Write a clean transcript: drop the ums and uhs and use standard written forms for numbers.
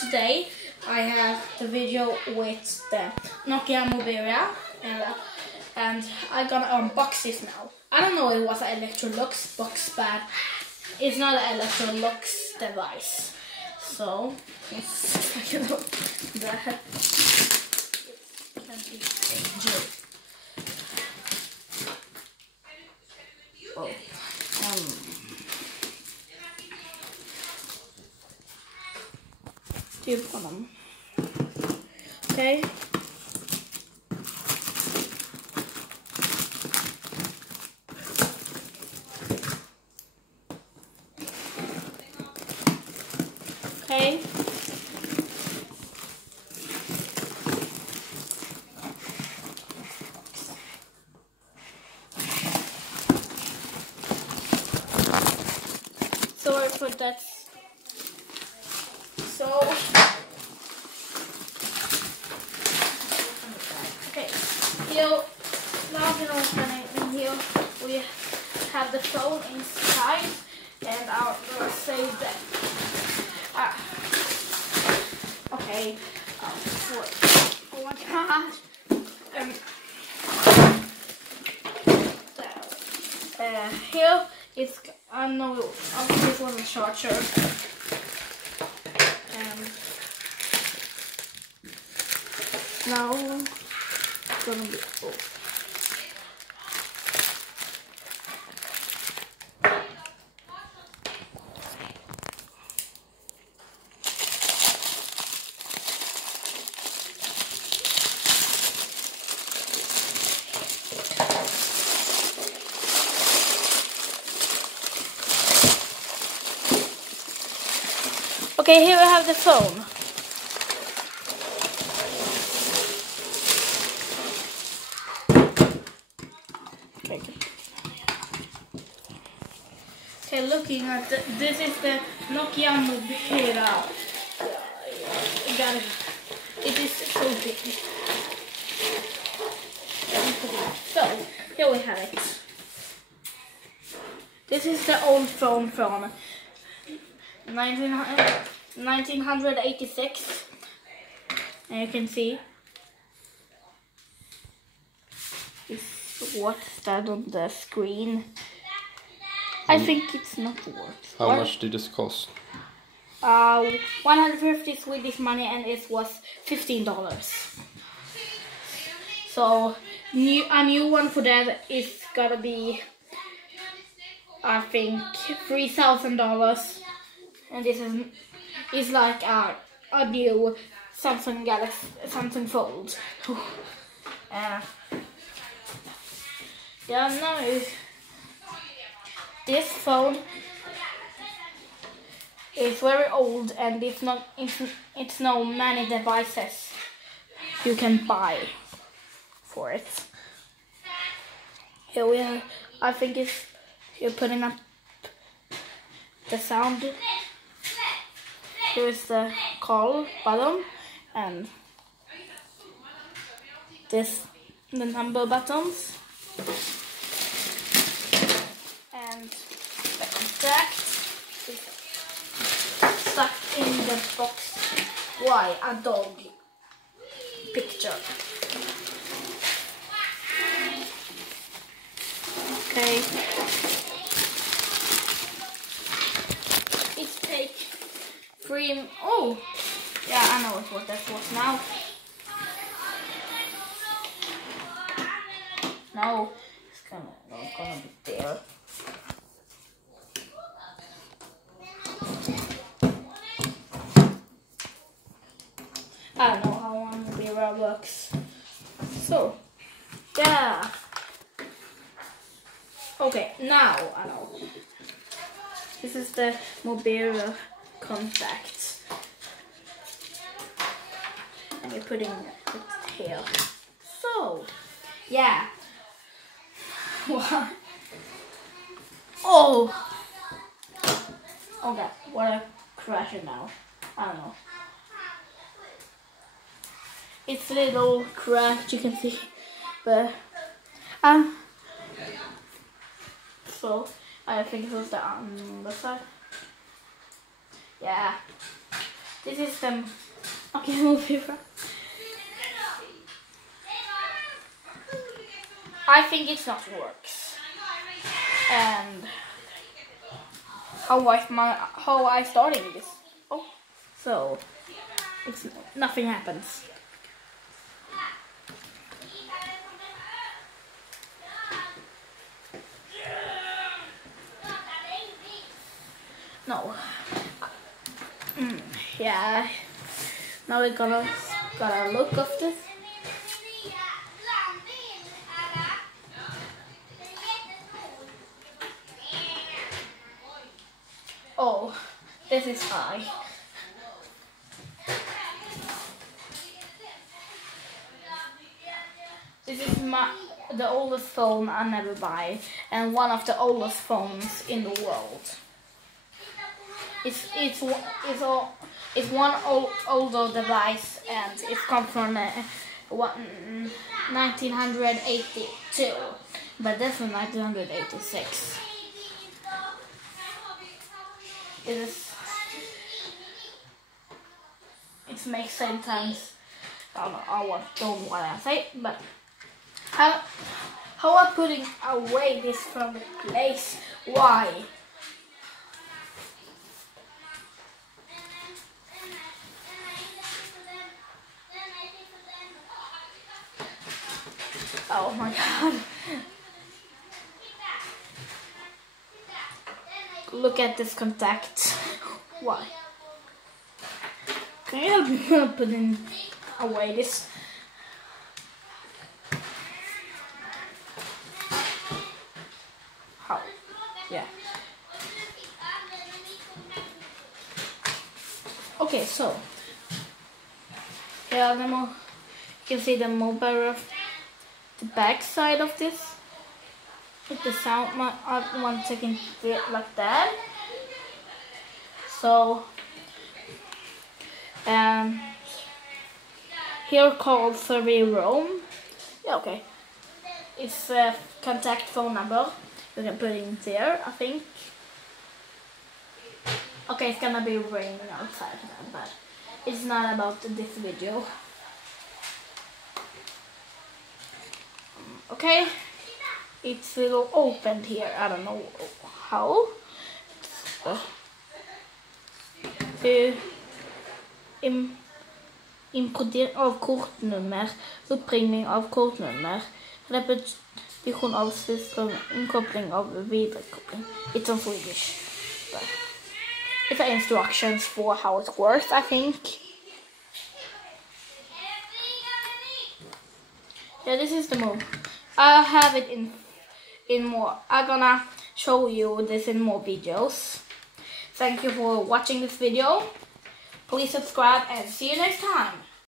today I have the video with the Nokia mobira and I'm gonna unbox this now. I don't know if it was an Electrolux box, but it's not an Electrolux device. So let's take a look. That can be dangerous. Oh. Typ honom. Okay. Okay. Sorry for that. So okay, here now we can open it, and here we have the phone inside, and I'll save that. Okay. Oh my god. Here it's no. This was a charger. Now it's gonna be full. Okay, here we have the phone. Okay, looking at this is the Nokia mobira. It is so big. So here we have it. This is the old phone from 1986, and you can see what's that on the screen. I think it's not worth. How much did this cost? 150 Swedish money, and it was $15. So a new one for that is gotta be, I think, $3,000. And this is like a new Samsung Galaxy, Samsung Fold. Yeah, no, this phone is very old, and it's not many devices you can buy for it. Here we are. I think you're putting up the sound. Here's the call button, and the number buttons, and the contact is stuck in the box. Why? A dog picture. Okay. It's take 3. Oh, yeah, I know what that was now. No, it's not gonna be there. I don't know how one mobira works. So, yeah. Okay, now I know. This is the mobira contact, and you're putting it here. So, yeah. What? Oh! Okay, what a crash now. I don't know. It's a little cracked, you can see, but so I think it was the other side. Yeah. This is the Nokia mobira. I think it's not works. And how I starting this? Oh, so it's nothing happens. No. Yeah. Now we're gonna look of this. Oh, this is high. This is the oldest phone I never buy, and one of the oldest phones in the world. It's one older device, and it comes from 1982, but this is 1986. It makes sometimes I don't know what I say, but how I'm putting away this from the place? Why? Oh my god. Look at this contact. Why? Can you help me putting away this? How? Yeah. Okay, so here you can see the mobile, the back side of this. With the sound, 1 second, like that. So, here called survey roam. Yeah, okay. It's a contact phone number. You can put it in there, I think. Okay, it's gonna be raining outside, but it's not about this video. Okay. It's a little open here. I don't know how. Inkodering av kortnummer, uppringning av kortnummer, repetition av system, inkoppling av vidarekoppling. It's on Swedish. But it's instructions for how it works, I think. Yeah, this is the move. I have it in more. I'm gonna show you this in more videos. Thank you for watching this video. Please subscribe and see you next time.